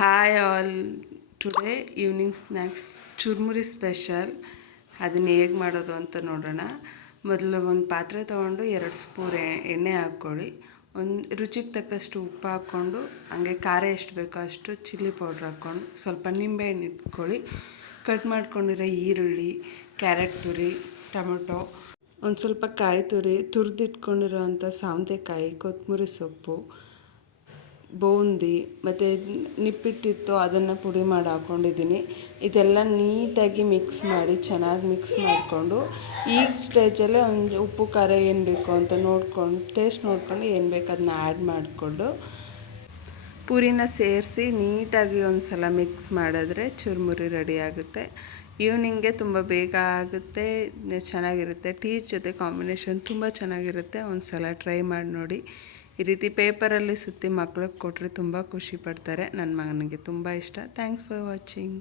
Hi all. Today evening snacks churmuri special. ಅದನ್ನು ಹೇಗೆ ಮಾಡೋದು ಅಂತ ನೋಡೋಣ. ಮೊದಲು ಒಂದು ಪಾತ್ರೆ ತೊಗೊಂಡು 2 ಸ್ಪೂನ್ ಎಣ್ಣೆ ಹಾಕ್ಕೊಳ್ಳಿ. ಒಂದು ರುಚಿಗೆ ತಕ್ಕಷ್ಟು ಉಪ್ಪು ಹಾಕ್ಕೊಂಡು, ಹಾಗೆ ಖಾರ ಎಷ್ಟು ಬೇಕೋ ಅಷ್ಟು ಚಿಲ್ಲಿ ಪೌಡ್ರ್ ಹಾಕ್ಕೊಂಡು, ಸ್ವಲ್ಪ ನಿಂಬೆಹಣ್ಣು ಇಟ್ಕೊಳ್ಳಿ. ಕಟ್ ಮಾಡ್ಕೊಂಡಿರೋ ಈರುಳ್ಳಿ, ಕ್ಯಾರೆಟ್ ತುರಿ, ಟೊಮೊಟೊ, ಒಂದು ಸ್ವಲ್ಪ ಕಾಯಿ ತುರಿ, ತುರಿದಿಟ್ಕೊಂಡಿರೋ ಅಂಥ ಸೌತೆಕಾಯಿ, ಕೊತ್ತಂಬರಿ ಸೊಪ್ಪು, ಬೂಂದಿ ಮತ್ತು ನಿಪ್ಪಿಟ್ಟಿತ್ತು ಅದನ್ನು ಪುಡಿ ಮಾಡಿ ಹಾಕ್ಕೊಂಡಿದ್ದೀನಿ. ಇದೆಲ್ಲ ನೀಟಾಗಿ ಮಿಕ್ಸ್ ಮಾಡಿ ಚೆನ್ನಾಗಿ ಮಿಕ್ಸ್ ಮಾಡಿಕೊಂಡು, ಈ ಸ್ಟೇಜಲ್ಲೇ ಒಂದು ಉಪ್ಪು ಖಾರ ಏನು ಬೇಕು ಅಂತ ನೋಡ್ಕೊಂಡು ಟೇಸ್ಟ್ ನೋಡ್ಕೊಂಡು ಏನು ಬೇಕು ಅದನ್ನ ಆ್ಯಡ್ ಮಾಡಿಕೊಂಡು ಪೂರಿನ ಸೇರಿಸಿ ನೀಟಾಗಿ ಒಂದು ಸಲ ಮಿಕ್ಸ್ ಮಾಡಿದ್ರೆ ಚುರುಮುರಿ ರೆಡಿ ಆಗುತ್ತೆ. ಈವ್ನಿಂಗ್ಗೆ ತುಂಬ ಬೇಗ ಆಗುತ್ತೆ, ಚೆನ್ನಾಗಿರುತ್ತೆ. ಟೀ ಜೊತೆ ಕಾಂಬಿನೇಷನ್ ತುಂಬ ಚೆನ್ನಾಗಿರುತ್ತೆ. ಒಂದು ಸಲ ಟ್ರೈ ಮಾಡಿ ನೋಡಿ. ಈ ರೀತಿ ಪೇಪರಲ್ಲಿ ಸುತ್ತಿ ಮಕ್ಳಿಗೆ ಕೊಟ್ಟರೆ ತುಂಬ ಖುಷಿ ಪಡ್ತಾರೆ. ನನ್ನ ಮಗನಿಗೆ ತುಂಬ ಇಷ್ಟ. Thanks for watching.